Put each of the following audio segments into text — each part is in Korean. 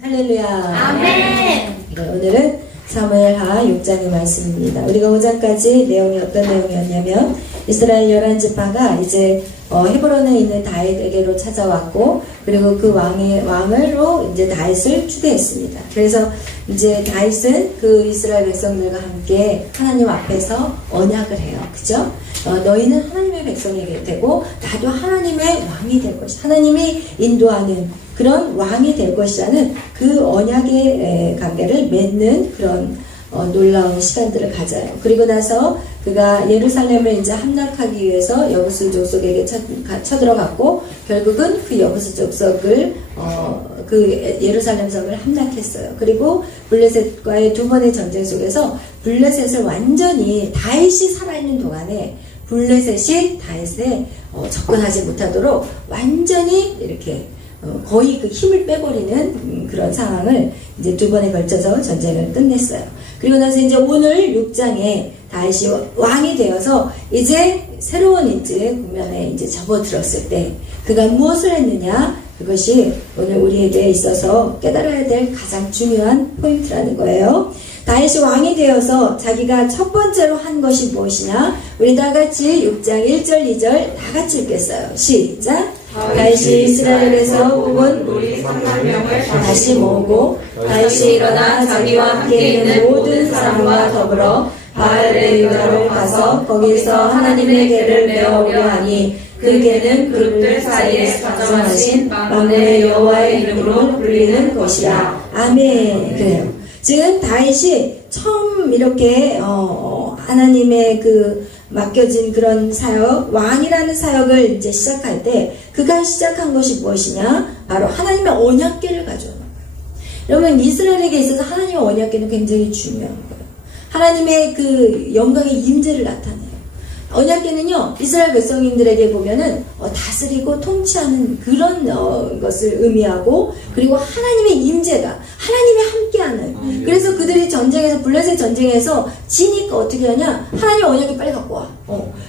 할렐루야. 아멘. 네, 오늘은 사무엘하 6장의 말씀입니다. 우리가 5장까지 내용이 어떤 내용이었냐면 이스라엘 11지파가 이제 헤브론에 있는 다윗에게로 찾아왔고, 그리고 그 왕으로 이제 다윗을 추대했습니다. 그래서 이제 다윗은 그 이스라엘 백성들과 함께 하나님 앞에서 언약을 해요. 그죠? 너희는 하나님의 백성이 되고 나도 하나님의 왕이 될 것이다. 하나님이 인도하는 그런 왕이 될 것이라는 그 언약의 관계를 맺는 그런 놀라운 시간들을 가져요. 그리고 나서 그가 예루살렘을 이제 함락하기 위해서 여부수 족속에게 쳐들어갔고, 결국은 그 여부수 족속을 그 예루살렘 성을 함락했어요. 그리고 블레셋과의 두 번의 전쟁 속에서 블레셋을 완전히 다윗이 살아있는 동안에 블레셋이 다윗에 접근하지 못하도록 완전히 이렇게 거의 그 힘을 빼버리는 그런 상황을 이제 두 번에 걸쳐서 전쟁을 끝냈어요. 그리고 나서 이제 오늘 6장에 다윗이 왕이 되어서 이제 새로운 이제 국면에 이제 접어들었을 때 그가 무엇을 했느냐, 그것이 오늘 우리에게 있어서 깨달아야 될 가장 중요한 포인트라는 거예요. 다윗이 왕이 되어서 자기가 첫 번째로 한 것이 무엇이냐, 우리 다 같이 6장 1절 2절 다 같이 읽겠어요. 시작. 다윗이 이스라엘에서 뽑은 우리 3만 명을 다시 모으고 다윗이 일어나 자기와 함께 있는 모든 사람과 더불어 바알레유다로 가서 거기서 하나님의 궤를 메어오려 하니 그 궤는 그룹들 사이에 작정하신 만군의 여호와의 이름으로 불리는 것이라. 아멘. 그래요. 지금 다윗이 처음 이렇게 하나님의 그 맡겨진 그런 사역, 왕이라는 사역을 이제 시작할 때 그가 시작한 것이 무엇이냐? 바로 하나님의 언약궤를 가져오는 거예요. 여러분, 이스라엘에게 있어서 하나님의 언약궤는 굉장히 중요한 거예요. 하나님의 그 영광의 임재를 나타내요. 언약궤는요, 이스라엘 백성님들에게 보면은 다스리고 통치하는 그런 것을 의미하고, 그리고 하나님의 임재가 하나님이 함께하는. 그래서 그들이 전쟁에서 블레셋 전쟁에서 지니까 어떻게 하냐? 하나님의 언약궤 빨리 갖고 와.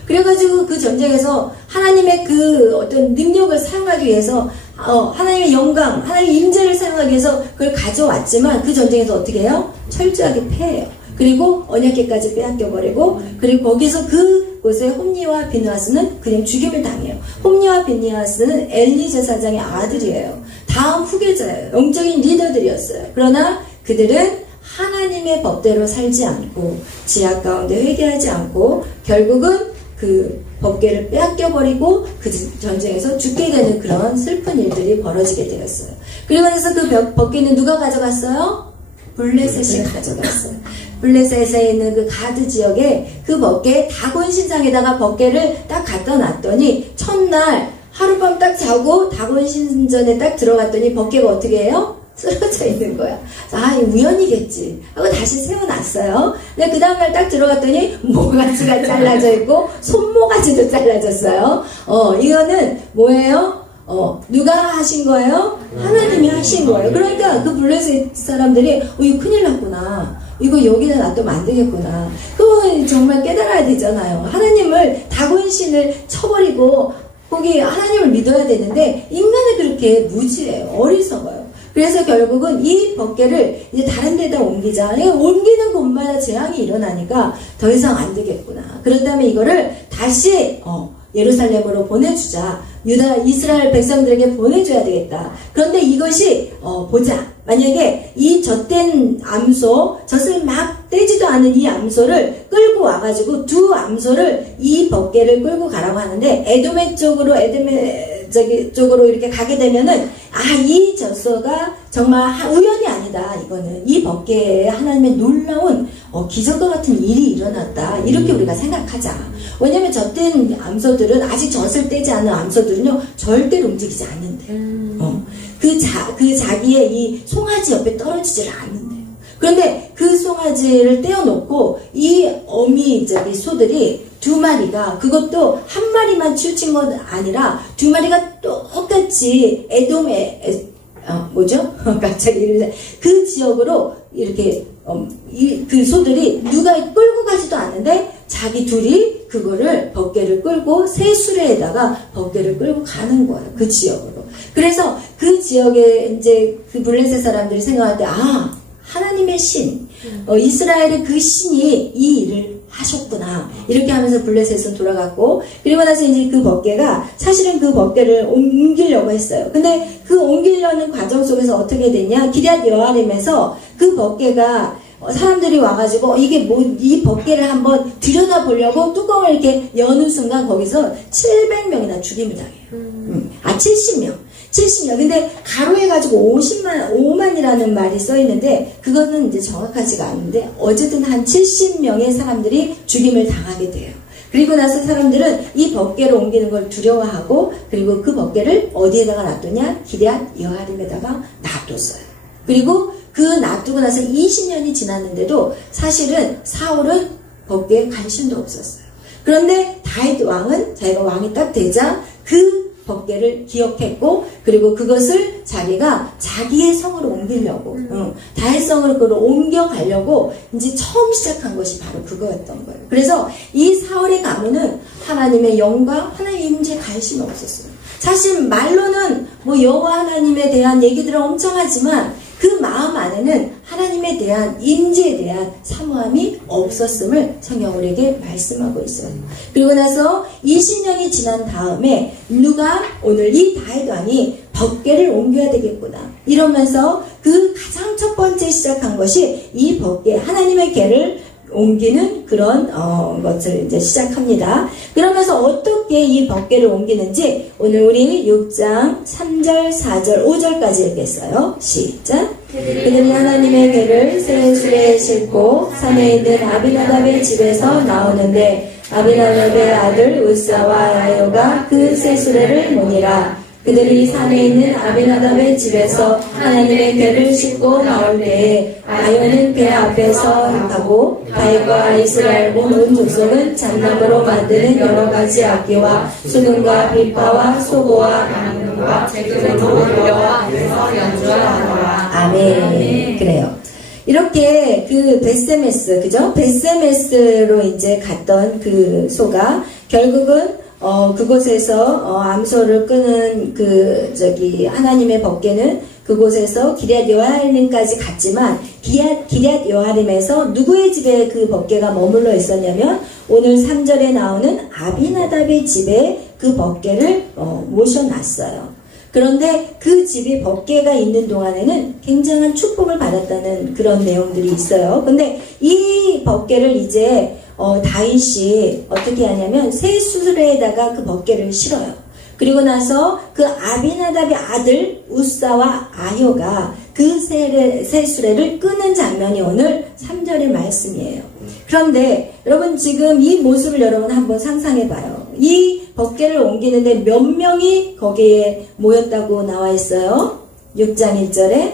그래가지고 그 전쟁에서 하나님의 그 어떤 능력을 사용하기 위해서 하나님의 영광, 하나님의 임재를 사용하기 위해서 그걸 가져왔지만 그 전쟁에서 어떻게 해요? 철저하게 패해요. 그리고 언약궤까지 빼앗겨버리고, 그리고 거기서 그곳에 홈니와 비느하스는 그냥 죽임을 당해요. 홈니와 비느하스는 엘리 제사장의 아들이에요. 다음 후계자예요. 영적인 리더들이었어요. 그러나 그들은 하나님의 법대로 살지 않고 지하 가운데 회개하지 않고 결국은 그 법궤를 빼앗겨버리고 그 전쟁에서 죽게 되는 그런 슬픈 일들이 벌어지게 되었어요. 그리고 나서 그 법궤는 누가 가져갔어요? 블레셋이 가져갔어요. 블레셋에 있는 그 가드 지역에 그 법궤 다곤 신상에다가 법궤를 딱 갖다 놨더니 첫날 하룻밤 딱 자고 다곤 신전에 딱 들어갔더니 법궤가 어떻게 해요? 쓰러져 있는 거야. 아, 이 우연이겠지 하고 다시 세워놨어요. 근데 그 다음날 딱 들어갔더니 모가지가 잘라져 있고 손모가지도 잘라졌어요. 이거는 뭐예요? 누가 하신 거예요? 하나님이 하신 거예요. 그러니까 그 블레셋 사람들이 이거 큰일 났구나, 이거 여기다 놔두면 안 되겠구나. 그거 정말 깨달아야 되잖아요. 하나님을 다곤신을 쳐버리고 거기 하나님을 믿어야 되는데 인간은 그렇게 무지해요. 어리석어요. 그래서 결국은 이 법궤를 이제 다른 데다 옮기자. 옮기는 곳마다 재앙이 일어나니까 더 이상 안 되겠구나. 그렇다면 이거를 다시 예루살렘으로 보내주자. 유다 이스라엘 백성들에게 보내줘야 되겠다. 그런데 이것이 보자. 만약에 이 젖된 암소, 젖을 막 떼지도 않은 이 암소를 끌고 와가지고 두 암소를 이 법궤를 끌고 가라고 하는데 에돔의 쪽으로 쪽으로 이렇게 가게 되면은 이 젖소가 정말 우연이 아니다. 이거는 이 법궤에 하나님의 놀라운 기적과 같은 일이 일어났다. 이렇게 우리가 생각하자. 왜냐면 젖된 암소들은 아직 젖을 떼지 않은 암소들은요 절대로 움직이지 않는데요. 그 자기의 이 송아지 옆에 떨어지질 않는데요. 그런데 그 송아지를 떼어놓고 이 소들이 두 마리가, 그것도 한 마리만 치우친 건 아니라 두 마리가 똑같이 에돔의 뭐죠? 갑자기 그 지역으로 이렇게 그 소들이 누가 끌고 가지도 않는데 자기 둘이 그거를 벗개를 끌고 새 수레에다가 벗개를 끌고 가는 거예요. 그 지역으로. 그래서 그 지역에 이제 그 블레셋 사람들이 생각할 때 하나님의 신, 이스라엘의 그 신이 이 일을 하셨구나. 이렇게 하면서 블레셋은 돌아갔고, 그리고 나서 이제 그 벗개가 사실은 그 벗개를 옮기려고 했어요. 근데 그 옮기려는 과정 속에서 어떻게 됐냐? 기럇 여아림에서 그 벗개가 사람들이 와가지고 이 벗개를 한번 들여다보려고 뚜껑을 이렇게 여는 순간 거기서 700명이나 죽임을 당해요. 70명. 근데 가로해가지고 5만이라는 말이 써있는데, 그거는 이제 정확하지가 않은데, 어쨌든 한 70명의 사람들이 죽임을 당하게 돼요. 그리고 나서 사람들은 이 벗개를 옮기는 걸 두려워하고, 그리고 그 벗개를 어디에다가 놔뒀냐? 기럇 여아림에다가 놔뒀어요. 그리고 그 놔두고 나서 20년이 지났는데도 사실은 사울은 벗개에 관심도 없었어요. 그런데 다윗 왕은 자기가 왕이 딱 되자 그 벗개를 기억했고, 그리고 그것을 자기가 자기의 성으로 옮기려고, 다윗 성으로 그걸 옮겨가려고 이제 처음 시작한 것이 바로 그거였던 거예요. 그래서 이 사울의 가문은 하나님의 영광, 하나님의 임재에 관심이 없었어요. 사실 말로는 뭐 여호와 하나님에 대한 얘기들은 엄청 하지만 그 마음 안에는 하나님에 대한 임재에 대한 사모함이 없었음을 성경 우리에게 말씀하고 있어요. 그리고 나서 20년이 지난 다음에 누가 오늘 이 다윗 왕이 벗개를 옮겨야 되겠구나 이러면서 그 가장 첫 번째 시작한 것이 이 벗개, 하나님의 개를 옮기는 그런 것을 이제 시작합니다. 그러면서 어떻게 이 벗개를 옮기는지 오늘 우리 6장 3절, 4절, 5절까지 읽겠어요. 시작. 그들이 하나님의 개를 새 수레에 싣고 산에 있는 아비나답의 집에서 나오는데 아비나답의 아들 우사와 아요가 그 새 수레를 모니라. 그들이 산에 있는 아비나답의 집에서 하나님의 궤를 싣고 나올 때에 아요는 궤 앞에서 하고 다윗과 이스라엘 온 족속은 잣나무로 만드는 여러 가지 악기와 수금과 비파와 소고와 양금과 제금으로 여호와 앞에서 연주하더라. 아멘. 그래요. 이렇게 그 베세메스, 그죠? 베세메스로 이제 갔던 그 소가 결국은 그곳에서 암소를 끄는 하나님의 벗개는 그곳에서 기럇 여아림까지 갔지만 기럇 여아림에서 누구의 집에 그 벗개가 머물러 있었냐면 오늘 3절에 나오는 아비나답의 집에 그 벗개를 모셔놨어요. 그런데 그 집에 벗개가 있는 동안에는 굉장한 축복을 받았다는 그런 내용들이 있어요. 근데 이 벗개를 이제 다윗이 어떻게 하냐면 새 수레에다가 그 벗개를 실어요. 그리고 나서 그 아비나답의 아들 우사와 아요가 그 새 수레를 끄는 장면이 오늘 3절의 말씀이에요. 그런데 여러분 지금 이 모습을 여러분 한번 상상해 봐요. 이 벗개를 옮기는데 몇 명이 거기에 모였다고 나와 있어요? 6장 1절에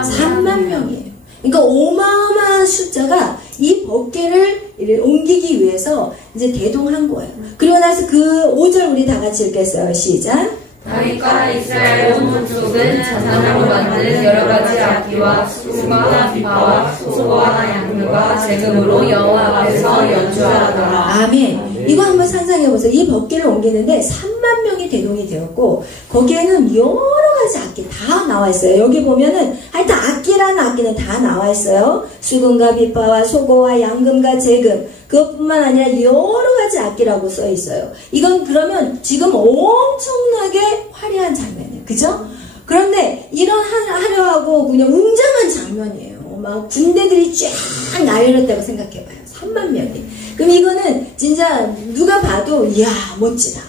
3만 명이에요. 그러니까 어마어마한 숫자가 이 벗개를 옮기기 위해서 이제 대동한 거예요. 그리고 나서 그 5절 우리 다 같이 읽겠어요. 시작. 다윗과 이스라엘 온 족속은 잣나무로 만드는 여러 가지 악기와 수금과 비파와 소고와 양금과 제금으로 여호와 앞에서 연주하더라. 아멘. 이거 한번 상상해보세요. 이 벗개를 옮기는데 3만 명이 대동이 되었고 거기에는 여러 가지 악기 다 나와 있어요. 여기 보면은 하여튼 악기라는 악기는 다 나와 있어요. 수금과 비파와 소고와 양금과 제금, 그것뿐만 아니라 여러 가지 악기라고 써 있어요. 이건 그러면 지금 엄청나게 화려한 장면이에요. 그죠? 그런데 이런 화려하고 그냥 웅장한 장면이에요. 막 군대들이 쫙 나열했다고 생각해봐요. 3만 명이. 그럼 이거는 진짜 누가 봐도 이야 멋지다.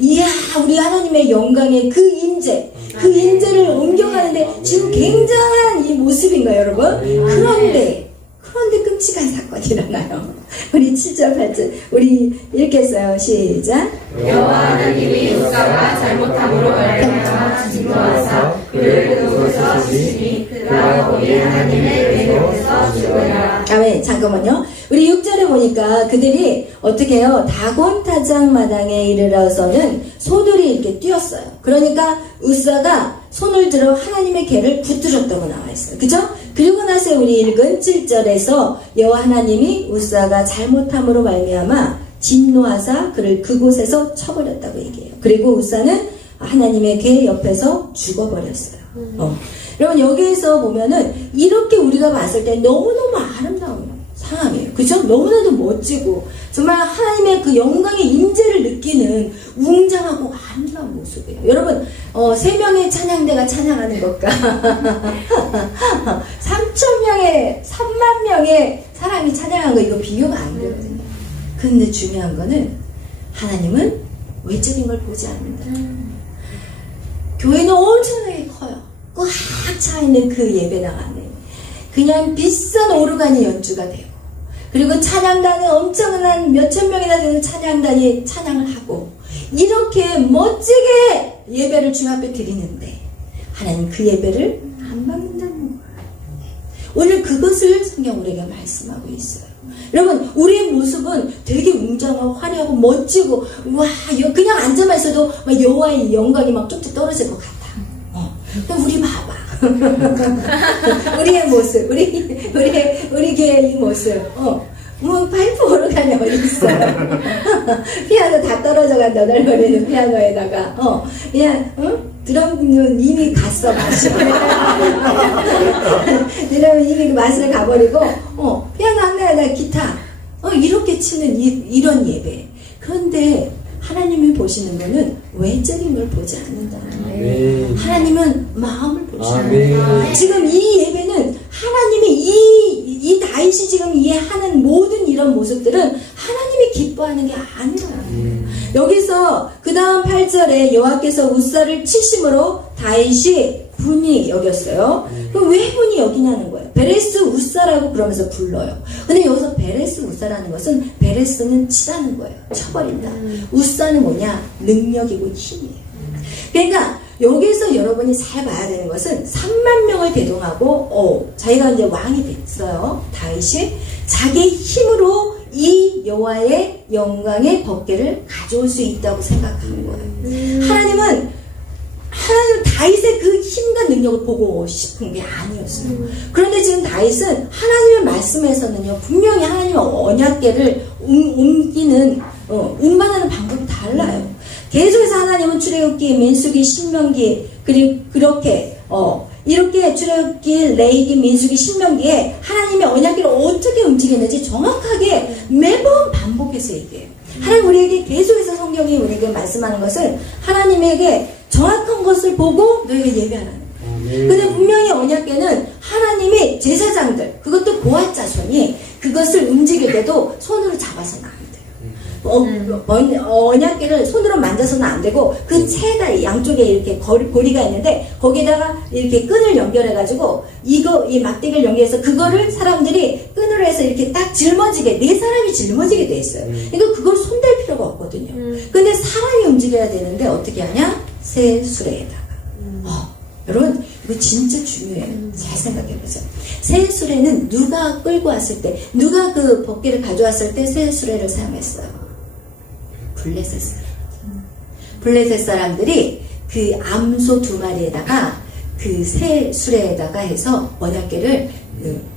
이야 우리 하나님의 영광의 그 임재를 옮겨가는데 지금 굉장한 이 모습인 거예요, 여러분. 그런데 끔찍한 사건이 일어나요. 우리 7절 8절 우리 읽겠어요. 시작. 여호와 하나님이 우사가 잘못함으로 말미암아 진노하사 그를 그곳에서 치시니 그가 거기 하나님의 궤에서 죽으리라. 아멘. 잠깐만요. 우리 6절에 보니까 그들이 어떻게 해요? 다곤타장 마당에 이르러서는 소들이 하늘이 이렇게 띄었어요. 그러니까 우사가 손을 들어 하나님의 궤를 붙들었다고 나와 있어요. 그죠? 그리고 나서 우리 읽은 7절에서 여호와 하나님이 우사가 잘못함으로 말미암아 진노하사 그를 그곳에서 쳐버렸다고 얘기해요. 그리고 우사는 하나님의 궤 옆에서 죽어버렸어요. 여러분 여기에서 보면은 이렇게 우리가 봤을 때 너무너무 아름다운 상황이에요. 그죠? 너무나도 멋지고 정말 하나님의 그 영광의 임재를 느끼는 웅장하고 아름다운 모습이에요. 여러분 3명의 찬양대가 찬양하는 것과 3만 명의 사람이 찬양한 거 이거 비교가 안 되거든요. 근데 중요한 거는 하나님은 외적인 걸 보지 않는다. 교회는 엄청나게 커요. 꽉 차있는 그 예배당 안에 그냥 비싼 오르간이 연주가 되고 그리고 찬양단은 엄청난 몇천 명이나 되는 찬양단이 찬양을 하고 이렇게 멋지게 예배를 주 앞에 드리는데 하나님 그 예배를 안 받는다는 거예요. 오늘 그것을 성경 우리에게 말씀하고 있어요. 여러분 우리의 모습은 되게 웅장하고 화려하고 멋지고 와 그냥 앉아만 있어도 여호와의 영광이 막 쭉쭉 떨어질 것 같아. 그럼 우리 봐봐. 우리의 모습, 우리 교회의 이 모습. 뭐 파이프 오르간이 어디 있어요? 피아노 다 떨어져가 너덜거리는 피아노에다가 그냥 드럼은 이미 갔어 맛이. 드럼은 이미 그 맛을 가버리고 피아노 한 대에다 기타 이렇게 치는 이런 예배. 그런데 하나님이 보시는 거는 외적인 걸 보지 않는다는 거예요. 하나님은 마음을 보시는 거예요. 지금 이 예배는 하나님이 이 다윗이 지금 하는 모든 이런 모습들은 하나님이 기뻐하는 게 아니라는 거예요. 여기서 그 다음 8절에 여호와께서 우사를 치심으로 다윗이 분이 여겼어요. 그럼 왜 분이 여기냐는 거예요. 베레스 우사라고 그러면서 불러요. 근데 여기서 베레스 우사라는 것은 베레스는 치라는 거예요. 쳐버린다. 우사는 뭐냐? 능력이고 힘이에요. 그러니까 여기서 여러분이 잘 봐야 되는 것은 3만 명을 대동하고 자기가 이제 왕이 됐어요. 다윗이 자기 힘으로 이 여호와의 영광의 법궤를 가져올 수 있다고 생각한 거예요. 하나님은 다윗의 그 힘과 능력을 보고 싶은 게 아니었어요. 그런데 지금 다윗은 하나님의 말씀에서는요 분명히 하나님의 언약궤를 옮기는 운반하는 방법이 달라요. 계속해서 하나님은 출애굽기, 민수기, 신명기 그리고 그렇게 이렇게 출애굽기, 레위기, 민수기, 신명기에 하나님의 언약궤를 어떻게 움직이는지 정확하게 매번 반복해서 얘기해요. 하나님 우리에게 계속해서 성경이 우리에게 말씀하는 것은 하나님에게 정확한 것을 보고 너희가 예배하라는 거예요. 근데 분명히 언약궤는 하나님이 제사장들 그것도 고아 자손이 그것을 움직일 때도 손으로 잡아서는 안 돼요. 언약궤를 손으로 만져서는 안 되고 그 채에다 양쪽에 이렇게 고리가 있는데 거기에다가 이렇게 끈을 연결해가지고 이 막대기를 연결해서 그거를 사람들이 끈으로 해서 이렇게 딱 짊어지게 네 사람이 짊어지게 돼 있어요. 그러니까 그걸 손댈 필요가 없거든요. 근데 사람이 움직여야 되는데 어떻게 하냐? 새 수레에다가. 여러분 이거 진짜 중요해요. 잘 생각해보세요. 새 수레는 누가 끌고 왔을 때 누가 그 법궤를 가져왔을 때 새 수레를 사용했어요. 블레셋 사람들이 그 암소 2마리에다가 그 새 수레에다가 해서 언약궤를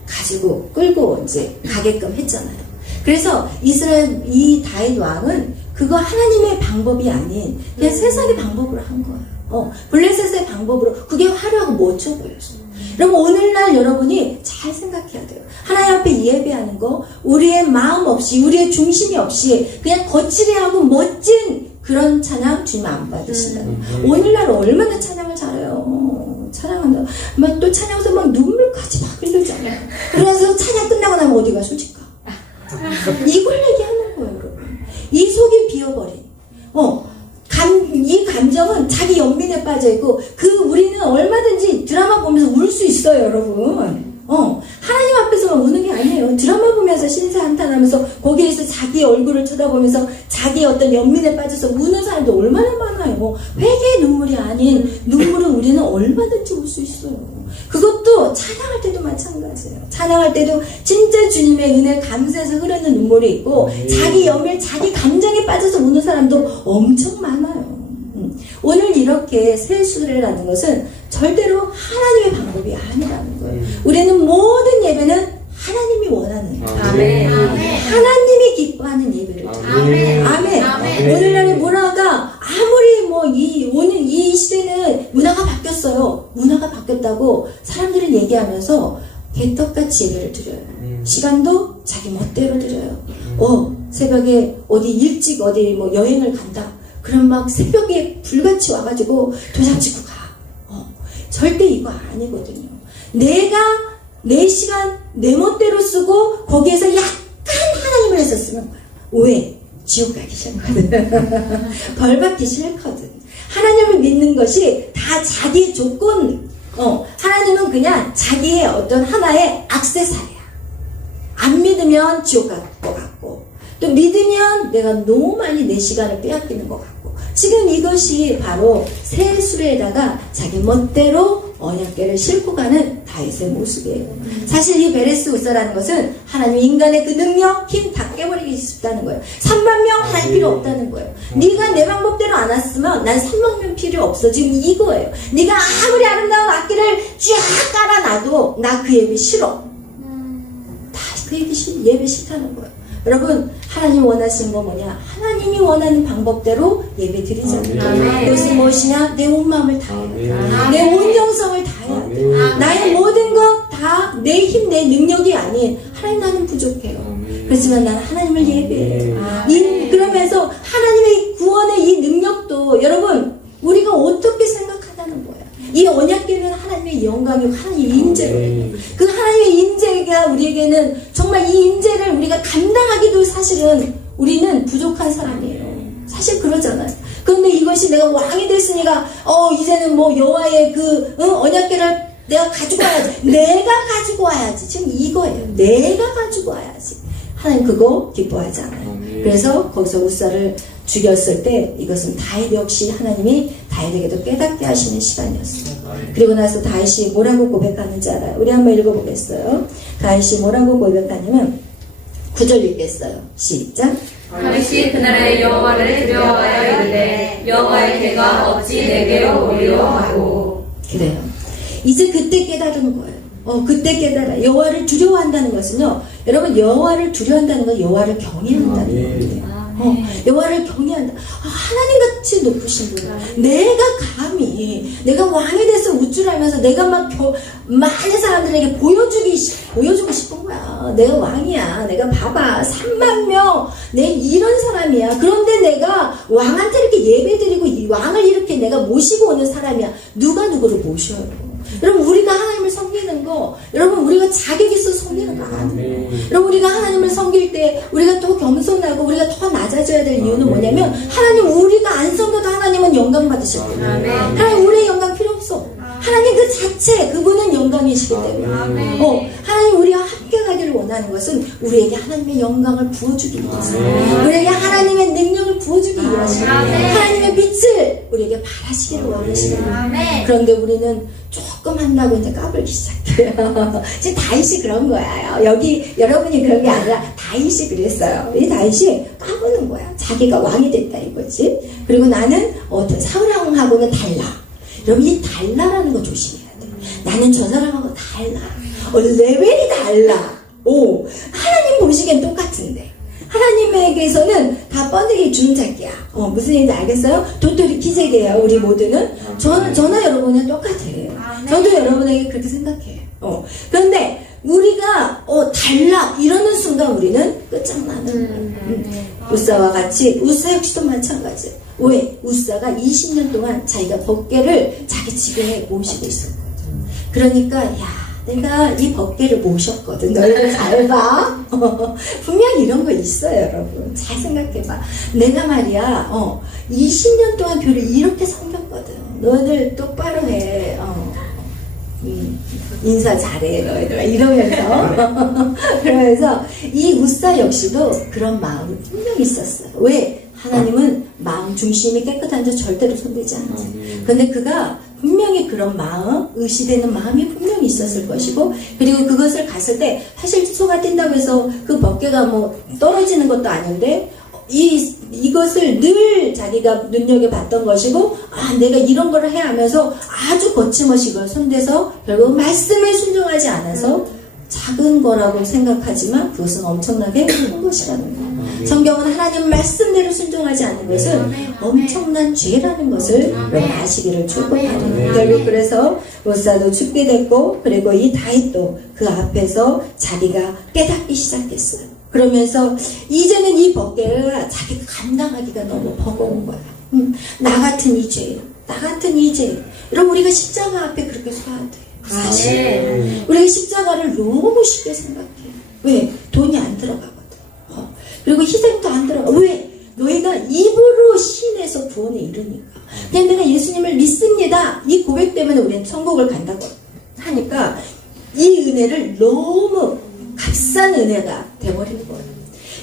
가지고 끌고 이제 가게끔 했잖아요. 그래서 이스라엘 이 다윗 왕은 그거 하나님의 방법이 아닌 그냥 세상의 방법으로 한 거예요. 블레셋의 방법으로 그게 화려하고 멋져 보였어요. 여러분 오늘날 여러분이 잘 생각해야 돼요. 하나님 앞에 예배하는 거 우리의 마음 없이 우리의 중심이 없이 그냥 거칠게 하고 멋진 그런 찬양 주님 안 받으신다는 거예요. 오늘날 얼마나 찬양을 잘해요. 찬양한다. 막 또 찬양에서 막 눈물까지 막 흘리잖아요. 그래서 찬양 끝나고 나면 어디가 솔직까? 이걸 얘기하는 거예요, 여러분. 이 속이 비어버린. 이 감정은 자기 연민에 빠져있고, 우리는 얼마든지 드라마 보면서 울 수 있어요, 여러분. 하나님 앞에서만 우는 게 아니에요. 드라마 보면서 신세한탄하면서 거기에서 자기 얼굴을 쳐다보면서 자기 어떤 연민에 빠져서 우는 사람도 얼마나 많아요. 회개의 눈물이 아닌 눈물은 우리는 얼마든지 울 수 있어요. 그것도 찬양할 때도 마찬가지예요. 찬양할 때도 진짜 주님의 은혜 감사해서 흐르는 눈물이 있고 자기 연민, 자기 감정에 빠져서 우는 사람도 엄청 많아요. 오늘 이렇게 세수레라는 것은 절대로 하나님의 방법이 아니라는 거예요. 우리는 모든 예배는 하나님이 원하는 거예요. 아멘. 하나님이 기뻐하는 예배를 드려요. 아멘. 오늘날의 문화가 아무리 오늘 이 시대는 문화가 바뀌었어요. 문화가 바뀌었다고 사람들은 얘기하면서 개떡같이 예배를 드려요. 시간도 자기 멋대로 드려요. 새벽에 어디 일찍 어디 여행을 간다. 그럼 막 새벽에 불같이 와가지고 도장 찍고 가. 절대 이거 아니거든요. 내가 내 시간 내 멋대로 쓰고 거기에서 약간 하나님을 했었으면 왜? 지옥 가기 싫거든. 벌 받기 싫거든. 하나님을 믿는 것이 다 자기의 조건. 하나님은 그냥 자기의 어떤 하나의 액세서리야. 안 믿으면 지옥 갈 것 같고, 또 믿으면 내가 너무 많이 내 시간을 빼앗기는 것 같고. 지금 이것이 바로 새 수레에다가 자기 멋대로 언약궤를 싣고 가는 다윗의 모습이에요. 사실 이 베레스 우사라는 것은 하나님 인간의 그 능력, 힘 다 깨버리기 싶다는 거예요. 3만 명 할 필요 없다는 거예요. 네가 내 방법대로 안 왔으면 난 3만 명 필요 없어. 지금 이거예요. 네가 아무리 아름다운 악기를 쫙 깔아놔도 나 그 예배 싫어. 다 그 예배 싫다는 거예요. 여러분, 하나님 원하시는 거 뭐냐? 하나님이 원하는 방법대로 예배 드리잖아요. 그것은 무엇이냐? 내 온 마음을 다해야 돼. 내 온 정성을 다해야 돼. 나의 모든 것 다 내 힘, 내 능력이 아닌 하나님 나는 부족해요. 그렇지만 나는 하나님을 예배해요. 그러면서 하나님의 구원의 이 능력도 여러분 우리가 어떻게 생각하다는 거예요. 이 언약궤는 하나님의 영광이고 하나님의 임재거든요. 그 하나님의 임재가 우리에게는 정말 이 임재를 우리가 감당하기도 사실은 우리는 부족한 사람이에요. 사실 그러잖아요. 그런데 이것이 내가 왕이 됐으니까 이제는 여호와의 그 언약궤를 내가 가지고 와야지. 내가 가지고 와야지. 지금 이거예요. 내가 가지고 와야지. 하나님 그거 기뻐하지 않아요. 그래서 거기서 우사를 죽였을 때 이것은 다윗 역시 하나님이 다윗에게도 깨닫게 하시는 시간이었어요. 그리고 나서 다윗이 뭐라고 고백하는지 알아요? 우리 한번 읽어보겠어요. 다윗이 뭐라고 고백하냐면 9절 읽겠어요. 시작. 다윗이 그날에 여호와를 두려워하여 이르되 여호와의 궤가 어찌 내게로 오리요 하고. 그래요. 이제 그때 깨달은 거예요. 그때 깨달아. 여호와를 두려워한다는 것은요. 여러분 여호와를 두려워한다는 건 여호와를 경외한다는 거예요. 여호와를 경외한다. 하나님같이 높으신 분. 내가 감히 내가 왕이 돼서 우쭐하면서 내가 막 많은 사람들에게 보여주고 싶은 거야. 내가 왕이야. 내가 봐봐. 3만 명. 내 이런 사람이야. 그런데 내가 왕한테 이렇게 예배드리고 이 왕을 이렇게 내가 모시고 오는 사람이야. 누가 누구를 모셔요? 여러분 우리가 하나님을 섬기는 거 여러분 우리가 자격 있어 섬기는 거 아니에요. 여러분 우리가 하나님을 섬길 때 우리가 더 겸손하고 우리가 더 낮아져야 될 이유는 뭐냐면 하나님 우리가 안 섬겨도 하나님은 영광 받으실 거예요. 하나님 우리의 영광 필요 없어. 하나님 그 자체 그분은 영광이시기 때문에 하나님 우리와 함께 가기를 원하는 것은 우리에게 하나님의 영광을 부어주기 위해서 우리에게 하나님의 능력을 부어주기 위해서 하나님의 빛을 우리에게 발하시기를 원하시는 그런데 우리는 조금 한다고 이제 까불기 시작해요. 지금 다윗이 그런 거예요. 여기 여러분이 그런 게 아니라 다윗이 그랬어요. 이 다윗이 까부는 거야. 자기가 왕이 됐다 이거지. 그리고 나는 사울왕하고는 달라. 여러분 이 달라라는 거 조심해야 돼. 나는 저 사람하고 달라. 레벨이 달라. 하나님 보시기엔 똑같은데 하나님에게서는 다 번데기 주름잡기야. 무슨 얘기인지 알겠어요? 도토리 키재기예요. 우리 모두는 저나 여러분은 똑같아요. 저도 여러분에게 그렇게 생각해요. 그런데 우리가 달라 이러는 순간 우리는 끝장나는 우사와 같이 우사 역시도 마찬가지예요. 왜? 우사가 20년 동안 자기가 법궤를 자기 집에 모시고 있었거든. 그러니까 내가 이 법궤를 모셨거든. 너희들 잘 봐. 분명히 이런 거 있어요, 여러분. 잘 생각해봐. 내가 말이야, 20년 동안 교를 이렇게 섬겼거든. 너희들 똑바로 해. 인사 잘해, 너희들. 이러면서. 그러면서 이 우사 역시도 그런 마음이 분명히 있었어요. 왜? 하나님은 마음 중심이 깨끗한 자 절대로 손대지 않지. 그런데 그가 분명히 그런 마음, 의시되는 마음이 분명히 있었을 것이고, 그리고 그것을 갔을 때 사실 소가 뛴다고 해서 그 법궤가 떨어지는 것도 아닌데 이것을 늘 자기가 눈여겨봤던 것이고, 내가 이런 거를 해야 하면서 아주 거침없이 이걸 손대서 결국 말씀에 순종하지 않아서 작은 거라고 생각하지만 그것은 엄청나게 큰 것이라는 거예요. 성경은 하나님 말씀대로 순종하지 않는 것은 엄청난 죄라는 것을 여러분 아시기를 축복합니다. 결국 그래서 롯사도 죽게 됐고, 그리고 이 다윗도 그 앞에서 자기가 깨닫기 시작했어요. 그러면서 이제는 이 법궤가 자기가 감당하기가 너무 버거운 거야. 나 같은 이 죄, 나 같은 이 죄. 여러분, 우리가 십자가 앞에 그렇게 서야 돼. 사실 우리가 십자가를 너무 쉽게 생각해. 왜? 돈이 안 들어가거든. 그리고 희생도 안 들어가. 왜? 너희가 입으로 신에서 구원에 이르니까. 그냥 내가 예수님을 믿습니다, 이 고백 때문에 우리는 천국을 간다고 하니까 이 은혜를 너무 값싼 은혜가 돼버리는 거예요.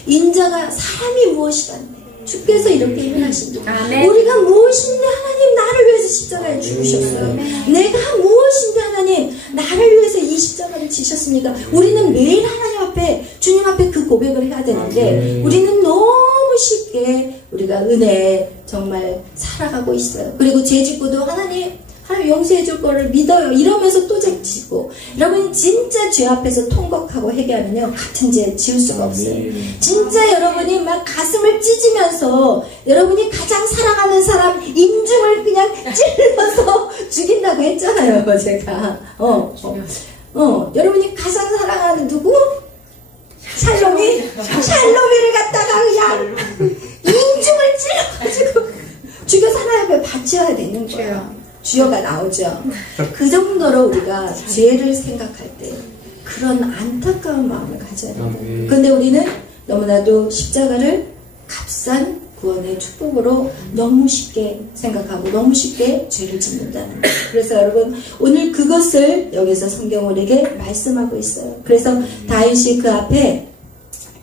인자가 사람이 무엇이간데 주께서 이렇게 행하신다. 우리가 무엇인데 하나님 나를 위해서 십자가에 죽으셨어요. 내가 무엇인데 하나님 나를 위해서 이 십자가를 지셨습니까? 우리는 매일 하나님 앞에, 주님 앞에 그 고백을 해야 되는데 우리는 너무 쉽게 우리가 은혜에 정말 살아가고 있어요. 그리고 죄 짓고도 하나님 용서해 줄 거를 믿어요 이러면서 또 죄 짓고. 여러분, 진짜 죄 앞에서 통곡하고 회개하면요 같은 죄 지을 수가 없어요. 진짜 여러분이 막 가슴을 찢으면서 여러분이 가장 사랑하는 사람 임중을 그냥 찔러서 죽인다고 했잖아요, 제가. 여러분이 가장 사랑하는 누구? 샬롬이를 갖다가 그냥 임중을 찔러가지고 죽여서 하나님 앞에 바쳐야 되는 거예요. 주여가 나오죠. 그 정도로 우리가 죄를 생각할 때 그런 안타까운 마음을 가져야 돼요. 그런데 우리는 너무나도 십자가를 값싼 구원의 축복으로 너무 쉽게 생각하고 너무 쉽게 죄를 짓는다는 거예요. 그래서 여러분, 오늘 그것을 여기서 성경 우리에게 말씀하고 있어요. 그래서 다윗이 그 앞에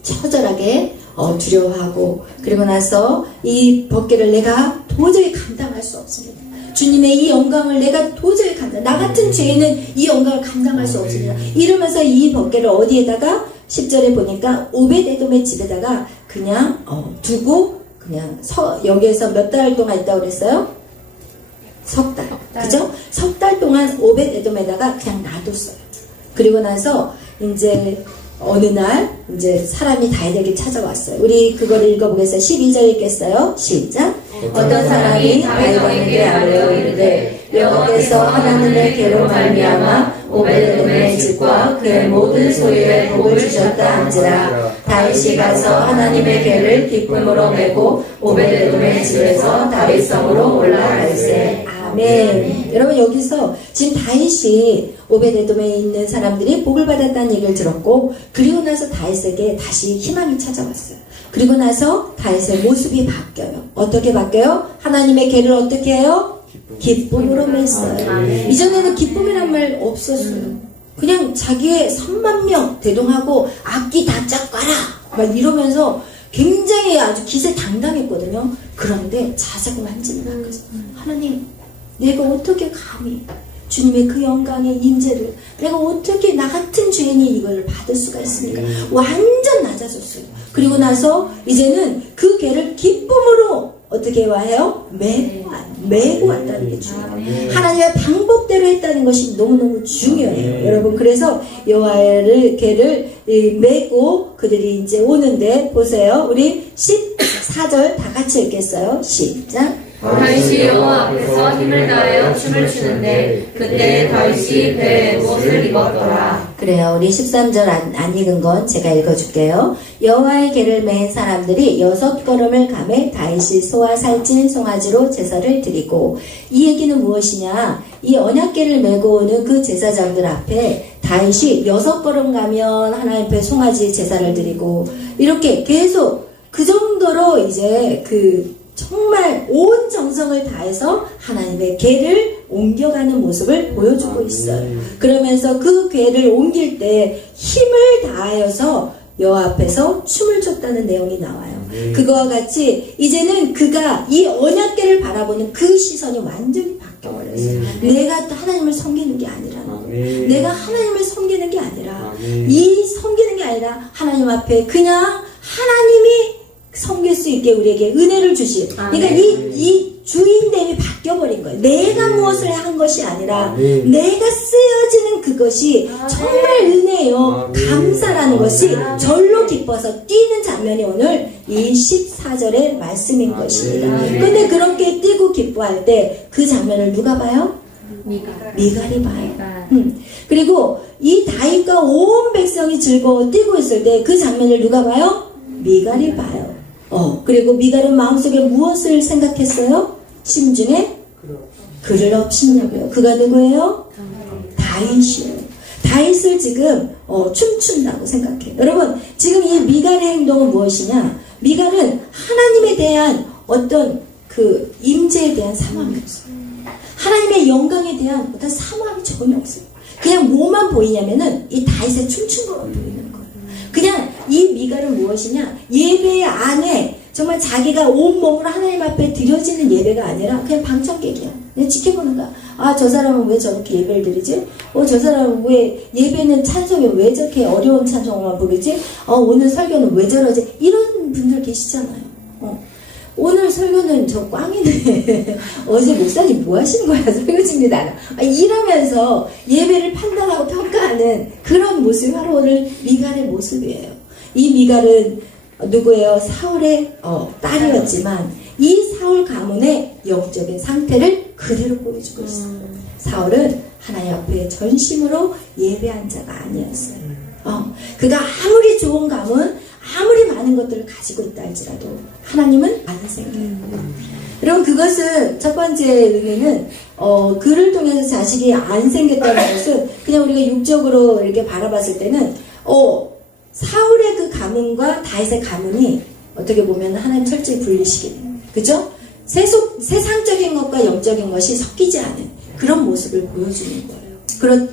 처절하게 두려워하고, 그리고 나서 이 법궤를 내가 도저히 감당할 수 없습니다. 주님의 이 영광을 내가 도저히 나 같은 죄인은 이 영광을 감당할 수 없습니다. 이러면서 이 법궤를 어디에다가 10절에 보니까 오벳에돔의 집에다가 그냥 두고 그냥 여기에서 몇 달 동안 있다고 그랬어요? 석 달. 그죠? 석 달 동안 오벳에돔에다가 그냥 놔뒀어요. 그리고 나서 이제 어느 날 이제 사람이 다윗에게 찾아왔어요. 우리 그거를 읽어보겠어요. 12절 읽겠어요. 시작. 어떤 사람이 다윗에게 아뢰어 이르되 여호와께서 하나님의 계로 말미암아 오벳에돔의 집과 그의 모든 소유에 복을 주셨다 한지라. 다윗이 가서 하나님의 계를 기쁨으로 메고 오벳에돔의 집에서 다윗성으로 올라갈세. 아멘. 여러분, 여기서 지금 다윗이 오벳에돔에 있는 사람들이 복을 받았다는 얘기를 들었고, 그리고 나서 다윗에게 다시 희망이 찾아왔어요. 그리고 나서 다윗의 모습이 바뀌어요. 어떻게 바뀌어요? 하나님의 계를 어떻게 해요? 기쁨으로 맸어요. 이전에는 기쁨이란 말 없었어요. 그냥 자기의 3만 명 대동하고 악기 다 짝가라 막 이러면서 굉장히 아주 기세당당했거든요. 그런데 자세가 완전히 바뀌었어요. 하나님, 내가 어떻게 감히 주님의 그 영광의 임재를 내가 어떻게 나 같은 죄인이 이걸 받을 수가 있습니까? 완전 낮아졌어요. 그리고 나서 이제는 그 괴를 기쁨으로 어떻게 와요? 메고 왔다는 게 중요해요. 하나님의 방법대로 했다는 것이 너무너무 중요해요. 여러분, 그래서 여호와의 괴를 메고 그들이 이제 오는데 보세요. 우리 14절 다 같이 읽겠어요. 시작. 다윗이 여호와 앞에서 힘을 다하여 춤을 추는데 그때 다윗이 배에 옷을 입었더라. 그래요. 우리 13절 안 읽은 건 제가 읽어줄게요. 여호와의 계를 맨 사람들이 6걸음을 가매 다윗이 소와 살찐 송아지로 제사를 드리고. 이 얘기는 무엇이냐? 이 언약궤를 메고 오는 그 제사장들 앞에 다윗이 6걸음 가면 하나님 앞에 송아지 제사를 드리고, 이렇게 계속 그 정도로 이제 정말 온 정성을 다해서 하나님의 궤를 옮겨가는 모습을 보여주고 있어요. 그러면서 그 궤를 옮길 때 힘을 다하여서 여호와 앞에서 춤을 췄다는 내용이 나와요. 그거와 같이 이제는 그가 이 언약궤를 바라보는 그 시선이 완전히 바뀌어버렸어요. 내가 하나님을 섬기는 게 아니라, 내가 하나님을 섬기는 게 아니라, 이 섬기는 게 아니라 하나님 앞에 그냥 하나님이 섬길 수 있게 우리에게 은혜를 주시. 그러니까 이 주인됨이 바뀌어버린 거예요. 내가 무엇을 한 것이 아니라 내가 쓰여지는 그것이 정말 은혜요. 감사라는 것이 절로 기뻐서 뛰는 장면이 오늘 이 14절의 말씀인 것입니다. 근데 그렇게 뛰고 기뻐할 때 그 장면을 누가 봐요? 미갈이 봐요. 그리고 이 다윗과 온 백성이 즐거워 뛰고 있을 때 그 장면을 누가 봐요? 미갈이 봐요. 그리고 미갈은 마음속에 무엇을 생각했어요? 심중에 그를 업신여겨요. 그가 누구예요? 다윗이에요. 다윗을 지금 춤춘다고 생각해요. 여러분, 지금 이 미갈의 행동은 무엇이냐? 미갈은 하나님에 대한 어떤 그 임재에 대한 사모함이 없어요. 하나님의 영광에 대한 어떤 사모함이 전혀 없어요. 그냥 뭐만 보이냐면은 이 다윗의 춤춘 것만 보이는 거예요. 그냥 이 미갈은 무엇이냐? 예배 안에 정말 자기가 온 몸으로 하나님 앞에 드려지는 예배가 아니라 그냥 방청객이야. 그냥 지켜보는 거야. 아, 저 사람은 왜 저렇게 예배를 드리지? 저 사람은 왜 예배는 찬송이 왜 저렇게 어려운 찬송만 부르지? 오늘 설교는 왜 저러지? 이런 분들 계시잖아요. 오늘 설교는 저 꽝이네. 어제 목사님 뭐 하시는 거야? 설교 중입니다. 이러면서 예배를 판단하고 평가하는 그런 모습이 바로 오늘 미갈의 모습이에요. 이 미갈은 누구예요? 사울의 딸이었지만 이 사울 가문의 영적인 상태를 그대로 보여주고 있어요. 사울은 하나님 앞에 전심으로 예배한 자가 아니었어요. 그가 아무리 좋은 가문, 아무리 많은 것들을 가지고 있다 할지라도 하나님은 안 생겨요. 여러분, 그것은 첫 번째 의미는 그를 통해서 자식이 안 생겼다는 것은 그냥 우리가 육적으로 이렇게 바라봤을 때는 사울의 그 가문과 다윗의 가문이 어떻게 보면 하나님 철저히 분리시키는, 그죠? 세상적인 것과 영적인 것이 섞이지 않은 그런 모습을 보여주는 거예요.